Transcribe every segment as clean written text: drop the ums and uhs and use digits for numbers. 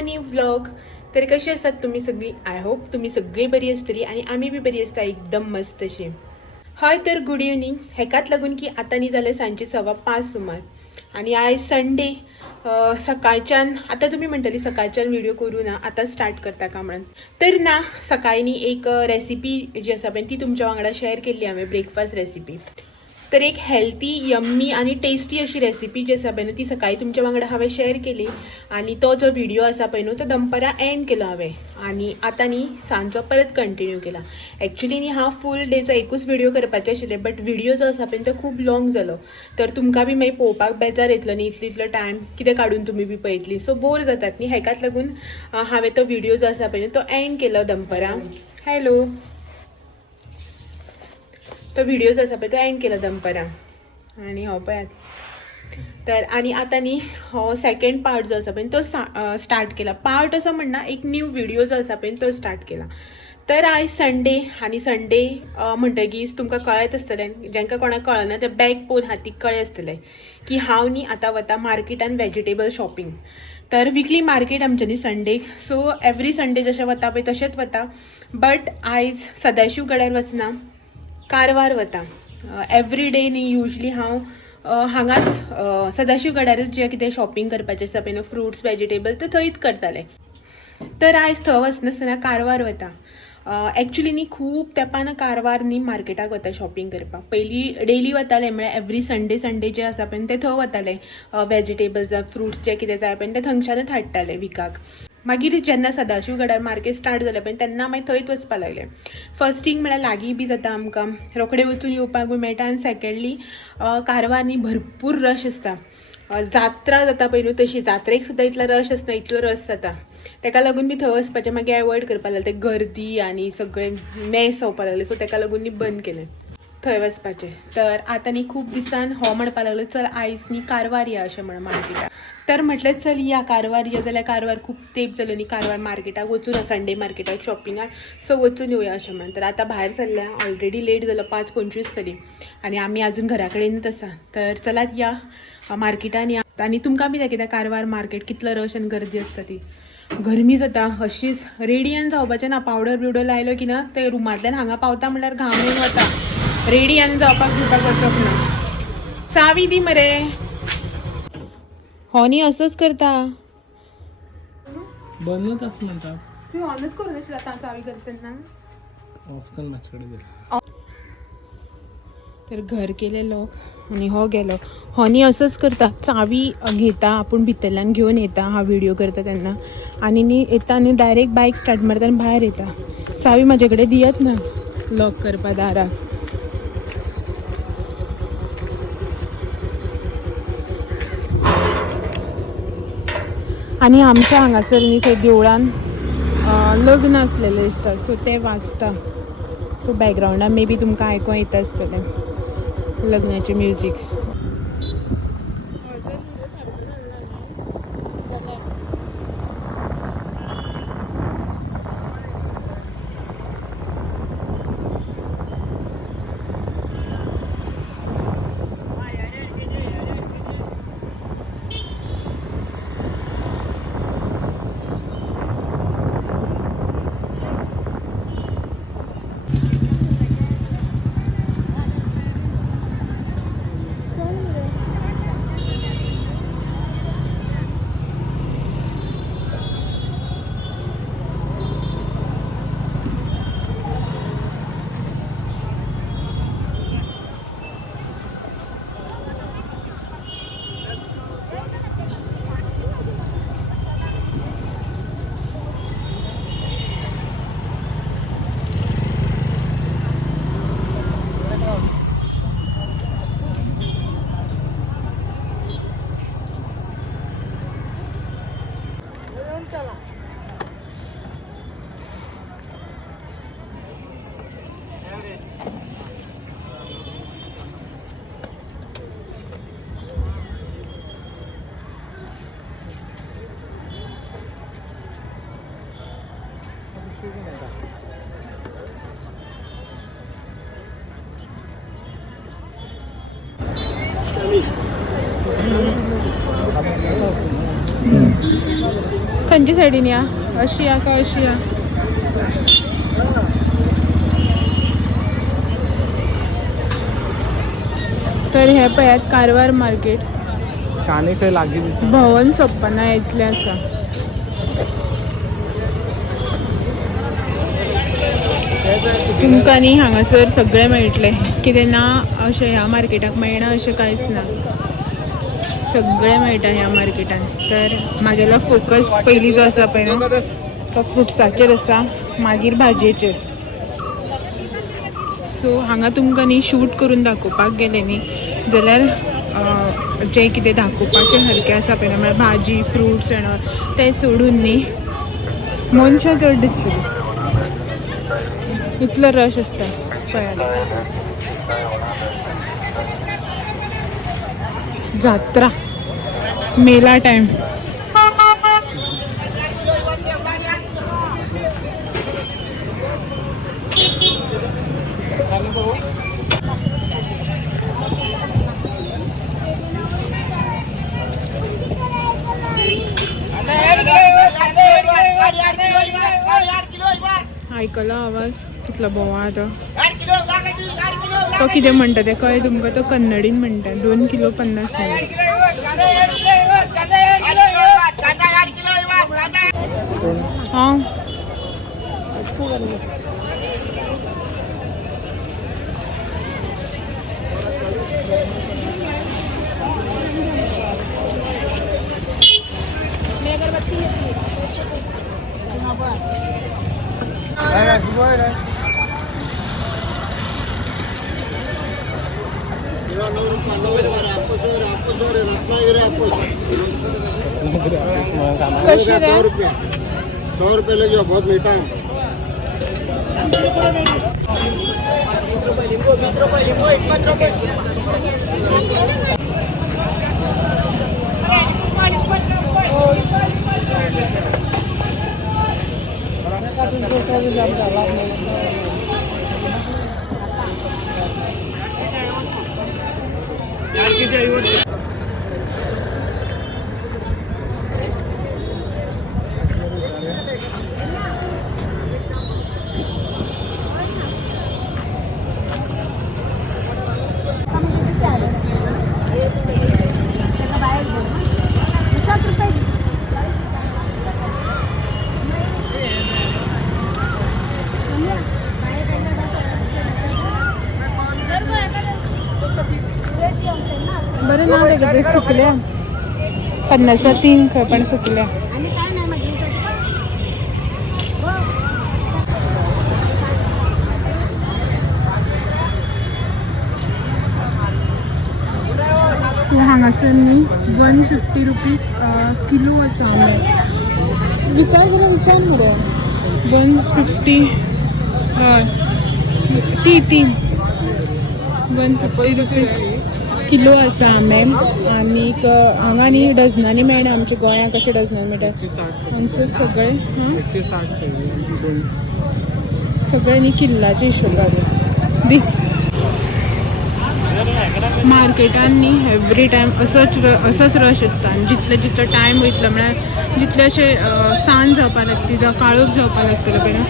New vlog. तर कशी असतात तुम्ही सगळी? आय होप तुम्ही सगळी बरी असतली आणि आम्ही बी बरी असता एकदम मस्त अशी. हय तर गुड इव्हनिंग. हेकाच लागून की आता न्ही जाले सांजचे 5:15 सुमार आणि आयज संडे. सकाळच्यान आता तुम्ही म्हणटली सकाळच्यान व्हिडिओ करू ना, आता स्टार्ट करता का म्हणून. तर ना, सकाळी न्ही एक रेसिपी जी आसा पळय ती तुमच्या वांगडा शेअर केल्ली हांवें, ब्रेकफास्ट रेसिपी. तर एक हेल्थी यम्मी आणि टेस्टी अशी रेसिपी जी आसा पळय न्हू ती सकाळी तुमच्या वांगडा हांवें शेअर केली आणि तो जो व्हिडिओ आसा पळय न्हू तो दनपारां एंड केलो हांवें आणि आतां न्ही सांजचो परत कंटिन्यू केला. एक्चुअली न्ही हांव फूल डेचो एकूच व्हिडिओ करपाचें आशिल्लें, बट व्हिडिओ जो आसा पळय तो खूब लॉंग जालो. तर तुमकां बी मागीर पळोवपाक बेजार येतलो न्ही, इतलो टायम कितें काडून तुमी बी पळयतली, सो बोर जातात न्ही. हेकाच लागून हांवें तो व्हिडिओ जो आसा पळय तो एंड केलो दनपारां. हॅलो, तो व्हिडिओ जो आसा पळय तो एंड केलो दनपारां आणि हो पळयात. तर आणि आतां न्ही हो सेकंड पार्ट जो आसा पळय तो स्टार्ट केला. पार्ट असो म्हणना, एक न्यू व्हिडिओ जो आसा पळय तो स्टार्ट केला. तर आयज संडे आणि संडे म्हणटकीच तुमकां कळत आसतलें, जांकां कोणाक कळना ते बॅग पळोवन हातीक कळ्ळें आसतलें की हांव न्ही आतां वता मार्केटान वेजिटेबल शॉपिंग. तर विकली मार्केट आमचे न्ही संडेक, सो एवरी संडे जशें वता पळय तशेंच वता. बट आयज सदाशीव गड्यार वचना, कारवार वता. एवरी डे न्ही युजली हांव हांगाच सदाशीव गड्यारूच जें कितें शॉपिंग करपाचें आसा पळय न्हू, फ्रुट्स वेजिटेबल ते थंयच करतालें. तर आयज थंय वचनासतना कारवार वता. एक्चुअली न्ही खूब तेंपान कारवार न्ही मार्केटाक वता शॉपिंग करपाक. पयलीं डेली वतालें, म्हळ्यार एवरी संडे जे आसा पळय ते थंय वतालें. वेजिटेबल्स फ्रुट्स जे कितें जाय पळय ते थंयच्यानच हाडटाले विकाक. मागीर जेन्ना सदाशीव गड्यार मार्केट स्टार्ट जालें पळय तेन्ना मागीर थंयच वचपाक लागलें. फर्स्ट थींग म्हळ्यार लागीं बी जाता आमकां, रोखडें वचून येवपाक बी मेळटा. आनी सेकंडली कारवार न्ही भरपूर रश आसता. जात्रा जाता पळय न्हू तशी, जात्रेक सुद्दां इतलो रश आसना, इतलो रश जाता. तेका लागून बी थंय वचपाचें मागीर एवॉयड करपाक लागलें. तें गर्दी आनी सगळें मॅस जावपाक लागलें, सो तेका लागून न्ही बंद केलें थंय वचपाचें. तर आतां न्ही खूब दिसान हो म्हणपाक लागलो चल आयज न्ही कारवार या अशें म्हणून मार्केटाक. तर म्हटलें चल या कारवार या, जाल्यार कारवार खूब तेंप जालो न्ही कारवार मार्केटाक वचून संडे मार्केटाक शॉपिंगाक, सो वचून येवया अशें म्हणून. तर आतां भायर सरल्या, ऑलरेडी लेट जालो, 5:25 जाली आनी आमी आजून घरा कडेनूच आसा. तर चलात या मार्केटान या. आनी तुमकां बी कित्याक कारवार मार्केट कितलो रश आनी गर्दी आसता ती. गरमी जाता अशीच, रेडी आनी जावपाचें ना. पावडर बिवडर लायलो की ना ते रुमांतल्यान हांगा पावता म्हणल्यार घाम येवन वता. रेडी आनी जावपाक बिवपाक वचप ना. चावी दी मरे. हो न्ही असंच करता. बंदच असं म्हणता. तू ऑनच करू नाशिल्ला आतां चावी करतना. ऑफ करून माझ्याकडे गेला. तर घर केलें लॉक आनी हो गेलो. हो न्ही असंच करता, चावी घेता आपूण भितरल्यान घेवन येता हा व्हिडिओ करता तेन्ना, आनी न्ही येता आनी डायरेक्ट बायक स्टार्ट मारता आनी भायर येता. चावी म्हाजे कडेन दियत ना लॉक करपा दाराक. आनी आमच्या हांगासर न्ही थंय देवळान लग्न आसलेलें दिसता, सो ते वाजता. सो बॅकग्रावंडान मे बी तुमकां आयकूं येता आसतलें लग्नाचें म्युजीक. खंयची सायडीन या अशी या का अशी या तर हे पळयात कारवार मार्केट काने खंय लागीं दिसता भवन सोप्पना इतलें आसा तुमकां न्ही हांगासर सगळें मेळटलें कितें ना अशें ह्या मार्केटाक मेळना अशें कांयच ना सगळें मेळटा ह्या मार्केटान तर म्हागेलो फोकस पयलीं जो आसा पळय न्हू तो फ्रुट्साचेर आसा मागीर भाजयेचेर सो हांगा तुमकां न्ही शूट करून दाखोवपाक गेलें न्ही जाल्यार जें कितें दाखोवपाचें सारकें आसा पळय म्हळ्यार भाजी फ्रुट्स तें सोडून न्ही मनशां चड दिसतलीं इतलो रश आसता पळयात जात्रा मेला टायम आयकला आवाज कितलो बोवाळ तो तो कितें म्हणटा तें कळ्ळें तुमकां तो कन्नडीन म्हणटा 2 किलो 50 हांव कशी रे 100 रुपये ले जाओ बहुत मीठा है बरं ना ते सुकल्या 50 3 खंय पण सुकल्या सो हांगासर न्ही 150 रुपीज किलो आसा आंबे विचार जाल्यार विचार मरे 150 हय ती 150 रुपीज किलो आसा आंबे आनीक हांगा न्ही डजनांनी मेळना आमच्या गोंयांत कशें डजनांनी मेळटा हांगसर सगळे सगळे न्ही किल्लाचे हिशोबान दी मार्केटान न्ही एवरी टायम असोच रश आसता आनी जितले टायम वयतलो म्हळ्यार जितले अशे सांज जावपाक लागतली जावं काळोख जावपाक लागतलो पळय ना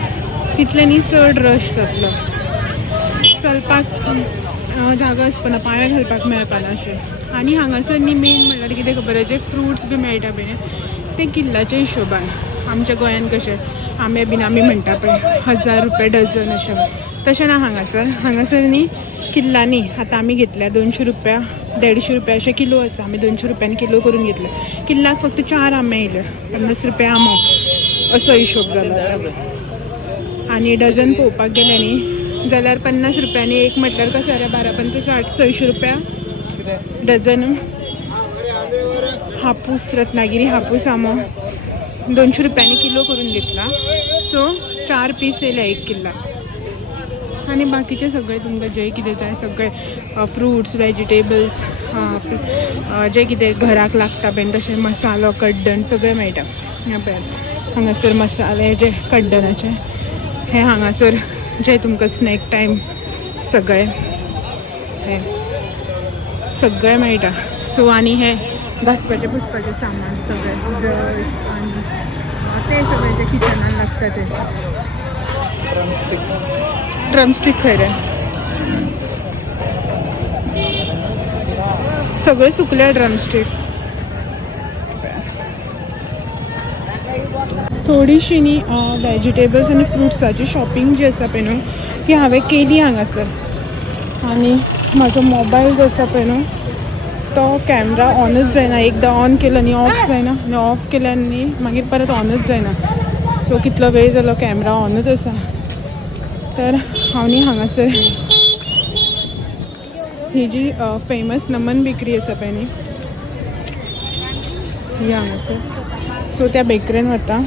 तितले न्ही चड रश जातलो चलपाक जागा आसपाना पांयां घालपाक मेळपाना अशें आनी हांगासर न्ही मेन म्हणल्यार कितें खबर जे फ्रुट्स बी मेळटा पळय ते किल्लाच्या हिशोबान आमच्या गोंयान कशें आंबे बीन आमी म्हणटा पळय 1000 रुपये डझन अशें तशें ना हांगासर न्ही किल्लांनी आतां आमी घेतल्या 200 रुपया 150 रुपया अशें किलो आसा आमी 200 रुपयान किलो करून घेतले किल्लाक फक्त 4 आंबे येयले 50 रुपया आंबो असो हिशोब जालो आनी डझन पळोवपाक गेले न्ही जाल्यार 50 रुपयांनी एक म्हटल्यार कशें जाल्यार 12 पंच 60 600 रुपया डझन हापूस रत्नागिरी हापूस आंबो 200 रुपयांनी किलो करून घेतला सो 4 पीस येयले एक किल्ला आनी बाकीचे सगळे तुमकां जे कितें जाय सगळे फ्रुट्स वेजिटेबल्स जे कितें घराक लागता पळय तशें मसालो कड्डण सगळें मेळटा पळयात हांगासर मसाले जे कड्डणाचे हे हांगासर जे तुमकां स्नॅक टायम सगळे हे सगळे मेळटा सो आनी हे घासपाचें पुसपाचें सामान सगळें ब्रश आनी ते सगळ्याच्या किचनान लागतात ते ड्रमस्टिक खरे सगळे सुकले ड्रमस्टिक. थोडीशी न्ही वेजिटेबल्स आनी फ्रुट्साची शॉपिंग जी आसा पळय न्हू ती हांवें केली हांगासर. आनी म्हाजो मोबायल जो आसा पळय न्हू तो कॅमेरा ऑनच जायना. एकदां ऑन केलो न्ही ऑफ जायना आनी ऑफ केल्यार न्ही मागीर परत ऑनच जायना. सो कितलो वेळ जालो कॅमेरा ऑनच आसा. तर हांव न्ही हांगासर ही जी फेमस नमन बेकरी आसा पळय न्ही ही हांगासर. सो त्या बेकरेन वता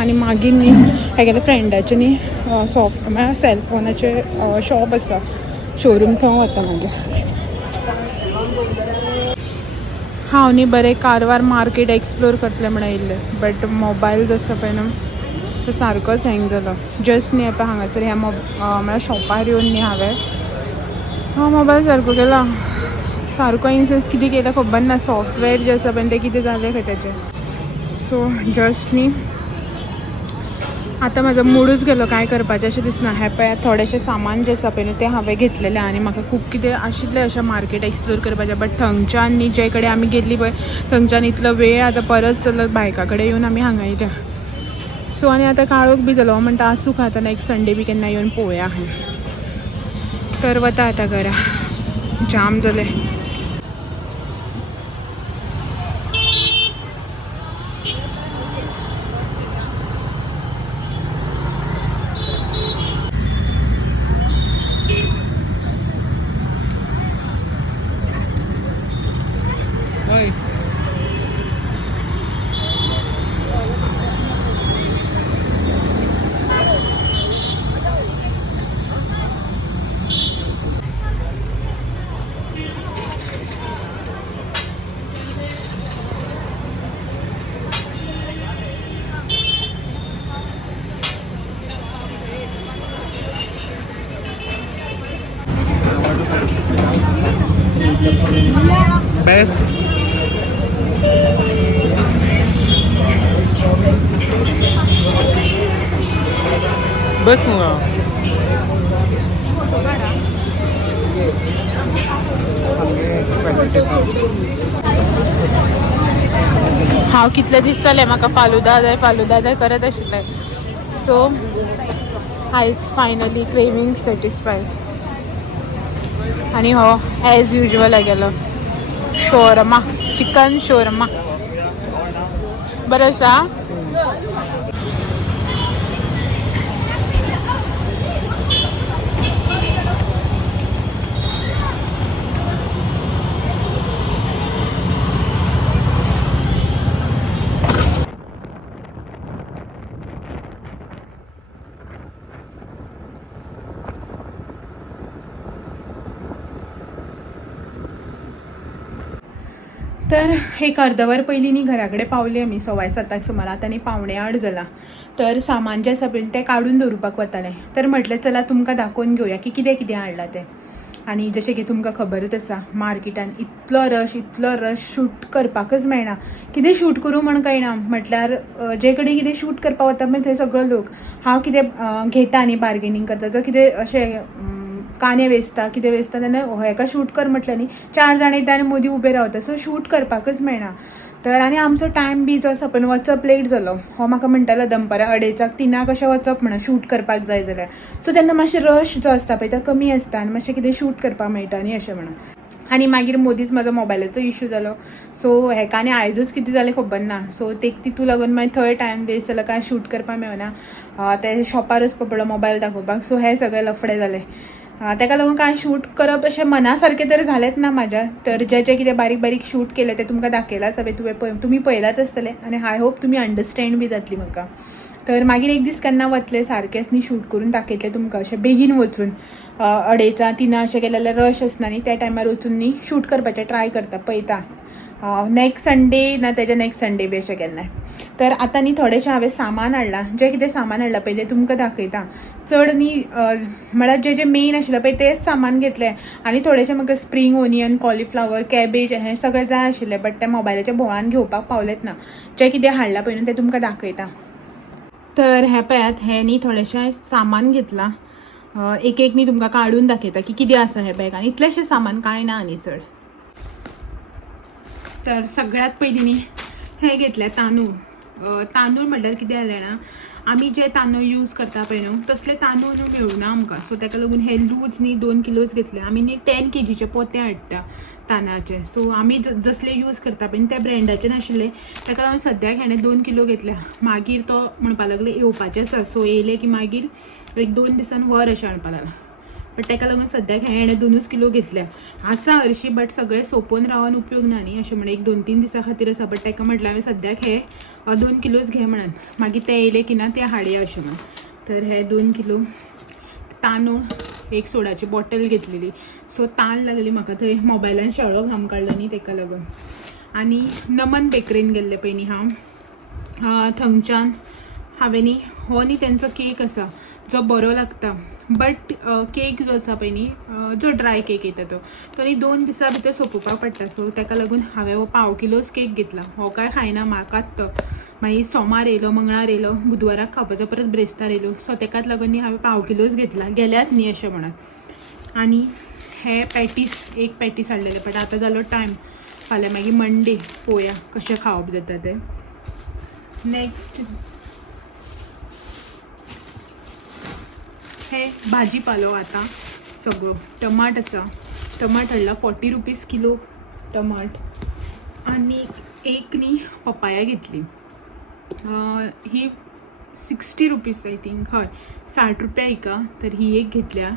आनी मागीर न्ही हेगेल्या फ्रेंडाचे न्ही सॉफ्ट म्हळ्यार सेलफोनाचे शॉप आसा शोरूम थंय वता मागीर. हांव न्ही बरें कारवार मार्केट एक्सप्लोर करतलें म्हण येयल्लें बट मोबायल जो आसा पळय न्हू तो सारकोच हँग जालो. जस्ट न्ही आतां हांगासर ह्या म्हळ्यार शॉपार येवन न्ही हांवें मोबायल सारको केला. सारको इन सेन्स कितें केलं खबर ना. सॉफ्टवॅर जे आसा पळय तें कितें जालें खंय तेचें. सो जस्ट न्ही आतां म्हाजो मूडूच गेलो काय करपाचें अशें दिसना. हे पळय थोडेशें सामान जें आसा पळय न्ही तें हांवें घेतलेलें आनी म्हाका खूब कितें आशिल्लें अशें मार्केट एक्सप्लोर करपाचें. बट थंयच्यान न्ही जे कडेन आमी गेल्लीं पळय थंयच्यान इतलो वेळ आतां परत चलत बायका कडेन येवन आमी हांगा येयल्या. सो आनी आतां काळोख बी जालो म्हणटा आसूं खा आतां नेक्स्ट संडे बी केन्ना येवन पळोवया. तर वता आतां घरा जाम जालें. बेस्ट बस ना हांव कितले दीस जाले म्हाका फालुदा जाय करत आशिल्लें. सो आयज फायनली क्रेविंग सॅटिस्फाय. आनी हो एज युजल गेलो शोरमा चिकन शोरमा बरें आसा. तर एक अर्दवर पयलीं न्ही घरा कडेन पावली आमी 7:15 सुमार. आतां न्ही 7:45 जाला. तर सामान जें आसा पळय तें काडून दवरपाक वतालें. तर म्हटलें चला तुमकां दाखोवन घेवया की कितें कितें हाडलां तें. आनी जशें की तुमकां खबरूच आसा मार्केटान इतलो रश शूट करपाकच मेळना. कितें शूट करूं म्हण कळना. म्हटल्यार जे कडेन कितें शूट करपाक वता पळय थंय सगळो लोक. हांव कितें घेता न्ही बार्गेनींग करता जो कितें अशें काने वेचता कितें वेचता तेन्ना हेका शूट कर म्हटलें न्ही 4 जाण येता आनी मदीं उबे रावता. सो शूट करपाकच मेळना. तर आनी आमचो टायम बी जो आसा पळय वचप लेट जालो. हो म्हाका म्हणटालो दनपारां 2:30 3 अशें वचप म्हणून शूट करपाक जाय जाल्यार. सो तेन्ना मातशें रश जो आसता पळय तो कमी आसता आनी मातशें कितें शूट करपाक मेळटा न्ही अशें म्हणून. आनी मागीर मदींच म्हाजो मोबायलाचो इश्यू जालो. सो हेका आनी आयजूच कितें जालें खबर ना. सो तितू लागून मागीर थंय टायम वेस्ट जालो काय शूट करपाक मेळना. ते शॉपारूच पडलो मोबायल दाखोवपाक. सो हे सगळे लफडे जाले. ताका लागून काय शूट करप अशें मना सारकें तर जालेंच ना म्हाज्या. तर जे कितें बारीक बारीक शूट केलें तें तुमकां दाखयलांच हांवें. तुमी पळयलाच आसतलें आनी आय होप तुमी अंडरस्टँड बी जातली म्हाका. तर मागीर एक दीस केन्ना वतलें सारकेंच न्ही शूट करून दाखयतलें तुमकां अशें बेगीन वचून 2:30 3 अशें केलें जाल्यार रश आसना न्ही त्या टायमार वचून न्ही शूट करपाचें ट्राय करता पळयता. नेक्स्ट संडे ना तेच्या नेक्स्ट संडे बी अशें केन्नाय. तर आतां न्ही थोडेशें हांवें सामान हाडलां. जें कितें सामान हाडलां पळय तें तुमकां दाखयता. चड न्ही म्हळ्यार जें मेन आशिल्लें पळय तेंच सामान घेतलें आनी थोडेशें म्हाका स्प्रींग ओनियन, कॉलीफ्लावर, कॅबेज हें सगळें जाय आशिल्लें, बट तें मोबायलाच्या भोवान घेवपाक पावलेंच ना. जें कितें हाडलां पळय न्हू तें तुमकां दाखयता. तर हें पळयात, हें न्ही थोडेशें सामान घेतलां. एक न्ही तुमकां काडून दाखयता की कितें आसा हें बॅगान. इतलेंशें सामान कांय ना आनी चड. तर सगळ्यात पयलीं न्ही हें घेतलें तांदूळ. तांदूळ म्हटल्यार कितें जालें ना, आमी जे तांदूळ यूज करता पळय न्हू तसले तांदूळ न्हू मेळूना आमकां. सो ताका लागून हे लूज न्ही 2 किलोज घेतले. आमी न्ही 10 kgचे पोते हाडटा तांदळाचे. सो आमी जसले यूज करता पळय त्या ब्रँडाचे नाशिल्ले, ताका लागून सद्याक हेणें 2 किलो घेतल्या. मागीर तो म्हणपा लागलो येवपाचें आसा, सो येयले की मागीर एक 2 दिसान वर अशें हाडपा लागला. बट ताका लागून सद्याक हेणें 2च किलो घेतल्या. आसा हरशी, बट सगळें सोंपोवन रावन उपयोग ना न्ही, अशें म्हणून एक 2-3 दिसां खातीर आसा. बट ताका म्हटलें हांवें सद्याक हे 2 किलोज घे म्हणून, मागीर ते येयले की ना ते हाडया अशें म्हणून. तर हे 2 किलो तांदूळ, एक सोडाची बॉटल घेतलेली. सो तान लागली म्हाका थंय मोबायलान शेळो घाम काडलो न्ही ताका लागून. आनी नमन बेकरीन गेल्ले पळय न्ही हांव, थंगच्यान हांवें न्ही हो न्ही तेंचो केक आसा जो बरो लागता. बट केक जो आसा पळय न्ही, जो ड्राय केक येता तो न्ही 2 दिसां भितर सोंपोवपाक पडटा. सो ताका लागून हांवें हो 1/2 किलोच केक घेतला. हो काय खायना, म्हाकाच तो. मागीर सोमार येयलो, मंगळार येयलो, बुधवाराक खावपाचो, परत ब्रेस्तार येयलो. सो ताकाच लागून न्ही हांवें 1/2 किलोच घेतला, गेल्यात न्ही अशें म्हणून. आनी हे पॅटीस, एक पॅटीस हाडलेले. बट आतां जालो टायम, फाल्यां मागीर मंडे, पळोवया कशें खावप जाता तें. नेक्स्ट हे भाजी पालो आतां सगळो. टमाट आसा, टमाट हाडला 40 रुपीज किलो टमाट. आनी एक न्ही पपाया घेतली, ही 60 रुपीज आय थिंक, हय 60 रुपया हिका. तर ही एक घेतल्या.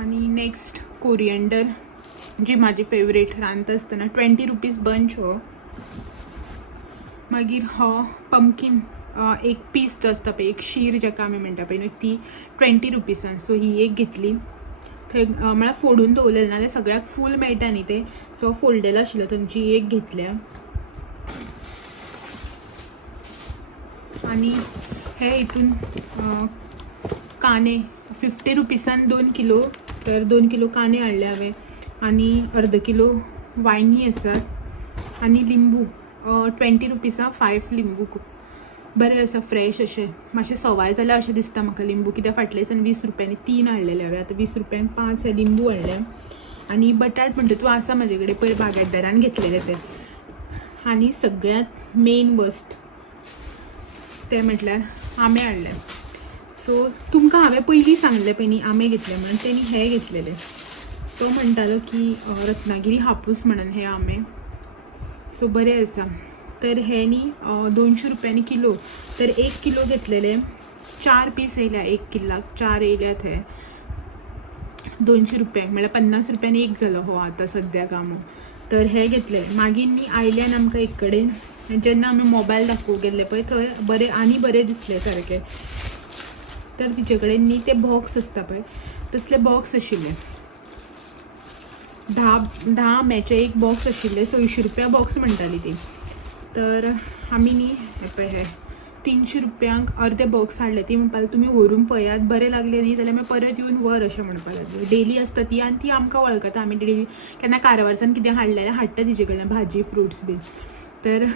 आनी नेक्स्ट कोरिएंडर, जी म्हाजी फेवरेट, रांदता आसतना 20 रुपीज बंच हो. मागीर हो पंपकीन, एक पीस जो आसता पळय, एक शीर जाका आमी म्हणटा पळय न्हू, ती 20 रुपीजान. सो ही एक घेतली. थंय म्हळ्यार फोडून दवरलेलें, नाल्यार सगळ्याक फूल मेळटा न्ही ते. सो फोल्डेल आशिल्लो थंयची एक घेतल्या. आनी हे हितून कांदे 50 रुपीजान 2 किलो. तर 2 किलो कांदे हाडले हांवें. आनी अर्द किलो वांयगी आसात. आनी लिंबू 20 रुपीजां 5 लिंबू. बरें आसा, फ्रेश अशें. मातशें सवाय जाल्यार अशें दिसता म्हाका लिंबू, कित्याक फाटल्या दिसान 20 रुपयांनी 3 हाडलेले हांवें. आतां 20 रुपयांक 5 हे लिंबू हाडले. आनी बटाट म्हणटा तूं आसा म्हाजे कडेन, पयर बागायतदारान घेतलेले ते. आनी सगळ्यांत मेन वस्त ते म्हटल्यार आंबे हाडले. सो तुमकां हांवें पयलीं सांगलें पळय न्ही आंबे घेतले म्हणून, तेणी हे घेतलेले. तो म्हणटालो की रत्नागिरी हापूस म्हणून हे आंबे. सो बरे आसा. तर हे न्ही 200 रुपयांनी किलो. तर 1 किलो घेतलेले, 4 पीस येयल्या. 1 किल्लाक 4 येयल्यात. हे 200 रुपयांक, म्हळ्यार 50 रुपयांनी एक जालो हो आतां सद्याक आंबो. तर हे घेतले. मागीर न्ही आयल्यान आमकां एक कडेन, जेन्ना आमी मोबायल दाखोवंक गेल्ले पळय थंय बरे आनी बरे दिसले सारके. तर तिचे कडेन न्ही ते बॉक्स आसता पळय तसले बॉक्स आशिल्ले. 10 आंब्याचे एक बॉक्स आशिल्ले. 100 रुपया बॉक्स म्हणटाली ती. तर आमी न्ही हे पळय हे 300 रुपयांक अर्दे बॉक्स हाडले. ती म्हणपाक तुमी व्हरून पळयात, बरें लागले न्ही जाल्यार मागीर परत येवन व्हर अशें म्हणपाक लागली. डेली आसता ती आनी ती आमकां वळखता. आमी डेली केन्ना कारवारसान कितें हाडलें हाडटा तिचे कडल्यान, भाजी फ्रुट्स बीन. तर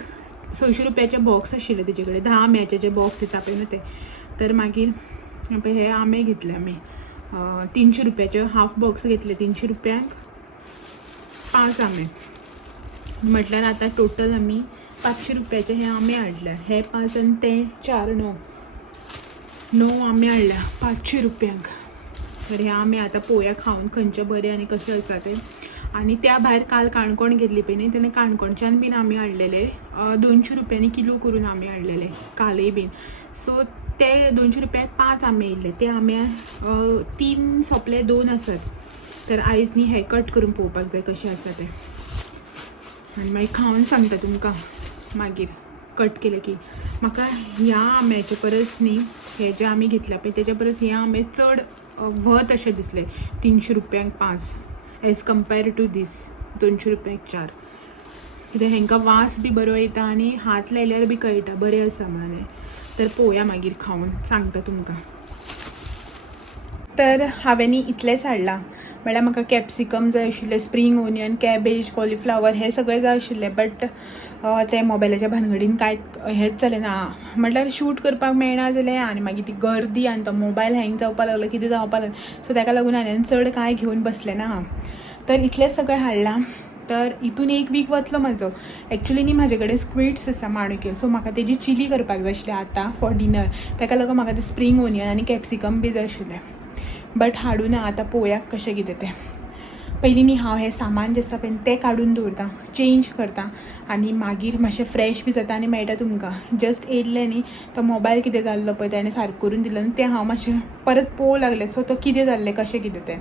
100 रुपयाचे बॉक्स आशिल्ले तिचे कडेन, 10 आंब्याचे जे बॉक्स येता पळय न्हू ते. तर मागीर हे आंबे घेतले आमी 300 रुपयाचे हाफ बॉक्स घेतले. 300 रुपयांक 5 आंबे म्हटल्यार आतां टोटल आमी 500 रुपयाचे हे आंबे हाडल्या. हे 5 आनी ते 4 9 आंबे हाडल्या 500 रुपयांक. तर हे आंबे आतां पळोवया खावन खंयचे बरे आनी कशे आसा ते. आनी त्या भायर काल काणकोण घेतली पळय न्ही, तेणें काणकोणच्यान बीन आंबे हाडलेले 200 रुपयांनी किलो करून आंबे हाडलेले कालय बीन. सो ते 200 रुपयाक 5 आंबे येयल्ले. ते आंब्या 3 सोंपले, 2 आसात. तर आयज न्ही हे कट करून पळोवपाक जाय कशें आसा ते. आनी मागीर खावन सांगता तुमकां मागीर. कट केले की म्हाका ह्या आंब्याचे परस न्ही हे जे आमी घेतल्या पळय तेच्या परस हे आंबे चड वत अशे दिसले. 300 रुपयांक 5 एज कम्पेर्ड टू दीस 200 रुपयांक 4. कित्याक हेंकां वास बी बरो येता आनी हात लायल्यार बी कळटा बरें आसा म्हणून हे. तर पळोवया मागीर खावन सांगता तुमकां. तर हांवें इतलेंच हाडलां. म्हळ्यार म्हाका कॅप्सिकम जाय आशिल्ले, स्प्रींग ओनियन, कॅबेज, कॉलीफ्लावर हे सगळें जाय आशिल्लें. बट ते मोबायलाच्या भानगडीन कांय हेंच जालें ना. म्हटल्यार शूट करपाक मेळना जालें आनी मागीर ती गर्दी आनी तो मोबायल हँग जावपाक लागलो, कितें जावपाक लागलें. सो ताका लागून हांवें चड कांय घेवन बसलें ना हांव. तर इतलेंच सगळें हाडलां. तर हितून 1 वीक वतलो म्हाजो. एक्चुली न्ही म्हाजे कडेन स्क्विड्स आसा माणक्यो. सो म्हाका तेजी चिली करपाक जाय आशिल्ली आतां फॉर डिनर. ताका लागून म्हाका ते स्प्रींग ओनियन आनी कॅप्सिकम बी जाय आशिल्लें. बट हाडूं ना. आतां पळोवया कशें कितें तें. पयलीं न्ही हांव हें सामान जें आसा पळय तें काडून दवरतां, चेंज करतां आनी मागीर मातशें फ्रेश बी जाता आनी मेळटा तुमकां. जस्ट येयल्लें न्ही तो मोबायल कितें जाल्लो पळय ताणें सारको करून दिलो न्ही तें हांव मातशें परत पळोवंक लागलें. सो तो कितें जाल्लें कशें कितें तें.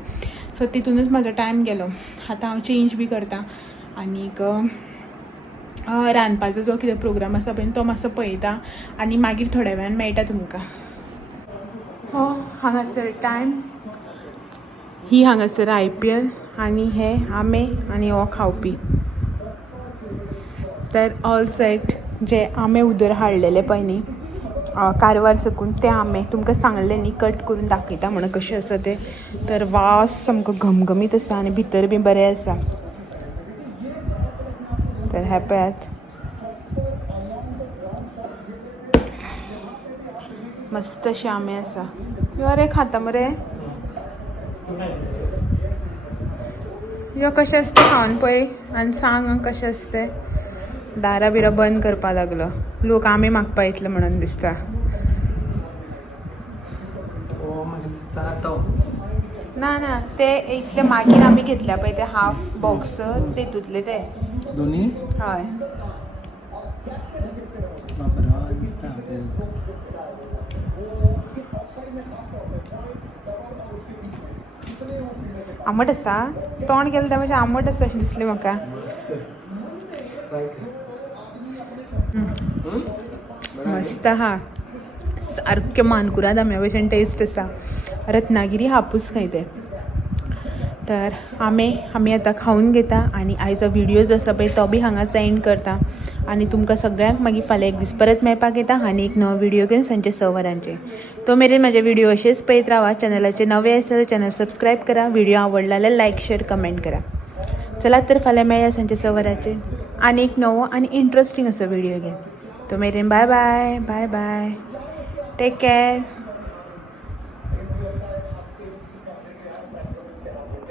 सो तितूनच म्हाजो टायम गेलो. आतां हांव चेंज बी करतां आनीक रांदपाचो जो कितें प्रोग्राम आसा पळय तो मातसो पळयतां आनी मागीर थोड्या वेळान मेळटा तुमकां. हांगासर टायम, ही हांगासर IPL आनी हे आंबे आनी हो खावपी. तर ऑल सेट जे आंबे उदर हाडलेले पळय न्ही कारवार सकून ते आंबे तुमकां सांगलें न्ही कट करून दाखयता म्हणून कशें आसा ते. तर वास सामको घमघमीत आसा आनी भितर बी बरें आसा. तर हे पळयात मस्त अशे आंबे आसा. अरे खाता मरे यो कशें आसता खावन पळय आनी सांग कशें आसता तें. दारां बिरां बंद करपा लागलो. लोक आंबे मागपा येतले म्हणून दिसता. ना ना ते इतले मागीर आमी घेतल्या पळय ते हाफ बॉक्स तेतूंतले ते दोन्ही. हय. आंबट आसा. तोंड केलें तें मातशें आंबट आसा अशें दिसलें म्हाका. मस्त आहा. सारकें मानकुराद आंब्या भशेन टेस्ट आसा. रत्नागिरी हापूस खंय ते. तर आमी आतां खावन घेता आनी आयचो व्हिडिओ जो आसा पळय तो बी हांगाच एंड करता आनी तुमकां सगळ्यांक मागीर फाल्यां एक दीस परत मेळपाक येता आनी एक नवो व्हिडिओ घेवन सांजचे 6 वरांचेर. तो मेरेन म्हाजे व्हिडिओ अशेंच पळयत रावा. चॅनलाचे नवे आसा जाल्यार चॅनल सबस्क्रायब करा. व्हिडिओ आवडला जाल्यार लायक शेअर कमेंट करा. चला तर फाल्यां मेळया सांजचे 6 वरांचेर आनी एक नवो आनी इंट्रस्टींग असो व्हिडिओ घेवन. तो मेरेन bye bye bye bye. Take care.